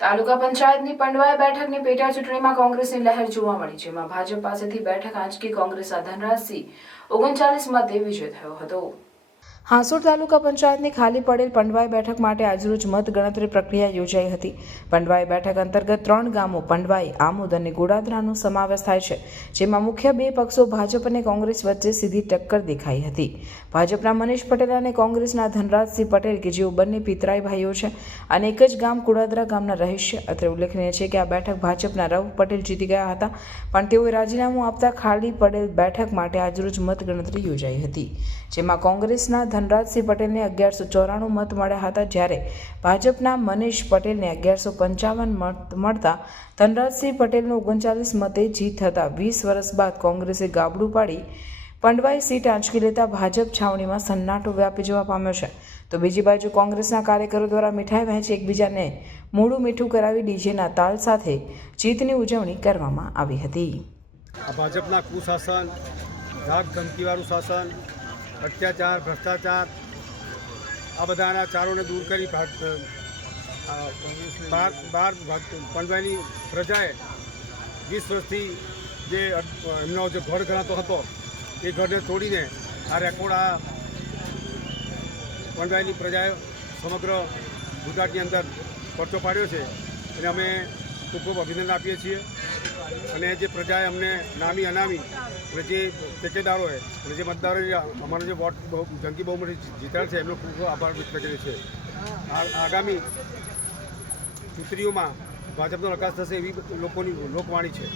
તાલુકા પંચાયતની પંડવાઈ બેઠકની પેટા ચૂંટણીમાં કોંગ્રેસની લહેર જોવા મળી, જેમાં ભાજપ પાસેથી બેઠક આંચકી કોંગ્રેસના ધનરાજસિંહ 39 મતે વિજય થયો હતો। હાંસોડ તાલુકા પંચાયતની ખાલી પડેલ પંડવાઈ બેઠક માટે આજરોજ મત ગણતરી પ્રક્રિયા યોજાઈ હતી। પંડવાઈ બેઠક અંતર્ગત 3 ગામો પંડવાઈ, આમોદ અને ગોડાદરાનો સમાવેશ થાય છે, જેમાં મુખ્ય બે પક્ષો ભાજપ અને કોંગ્રેસ વચ્ચે સીધી ટક્કર દેખાઈ હતી। ભાજપના મનીષ પટેલ અને કોંગ્રેસના ધનરાજસિંહ પટેલ કે જેઓ બંને પિતરાઈ ભાઈઓ છે અને એક જ ગામ ગોડાદરા ગામના રહેશે। અત્રે ઉલ્લેખનીય છે કે આ બેઠક ભાજપના રવ પટેલ જીતી ગયા હતા, પણ તેઓએ રાજીનામું આપતા ખાલી પડેલ બેઠક માટે આજરોજ મત ગણતરી યોજાઈ હતી, જેમાં કોંગ્રેસના ધનરાજસિંહ પટેલને 1194 મત મળ્યા હતા, જ્યારે ભાજપના મનીષ પટેલને 1155 મત મળતા ધનરાજસિંહ પટેલનો 39 મતે જીત થતાં 20 વર્ષ બાદ કોંગ્રેસે ગાબડું પાડી પંડવાઈ સીટ આંચકી લેતા ભાજપ છાવણીમાં સન્નાટો વ્યાપી જવા પામ્યો છે। તો બીજી બાજુ કોંગ્રેસના કાર્યકરો દ્વારા મીઠાઈ વહેંચી એકબીજાને મોઢું મીઠું કરાવી ડીજેના તાલ સાથે જીતની ઉજવણી કરવામાં આવી હતી। ભાજપના કુશાસન, ધાક ધમકીવાળું શાસન, અત્યાચાર, ભ્રષ્ટાચાર આ બધાના ચારોને દૂર કરી પંડવાઈની પ્રજાએ 20 વર્ષથી જે એમનો જે ગઢ ગણાતો હતો એ ગઢને તોડીને આ રેકોર્ડ આ પંડવાઈની પ્રજાએ સમગ્ર ગુજરાતની અંદર પરચો પાડ્યો છે, અને અમે ખૂબ ખૂબ અભિનંદન આપીએ છીએ। અને જે પ્રજાએ અમને નામી અનામી અને જે ટેકેદારોએ અને જે મતદારોએ અમારો જે વોટ જંગી બહુમતી જીતાડ છે એમનો ખૂબ ખૂબ આભાર વ્યક્ત કરીએ છીએ। આગામી ચૂંટણીઓમાં ભાજપનો વિકાસ થશે એવી લોકોની લોકવાણી છે।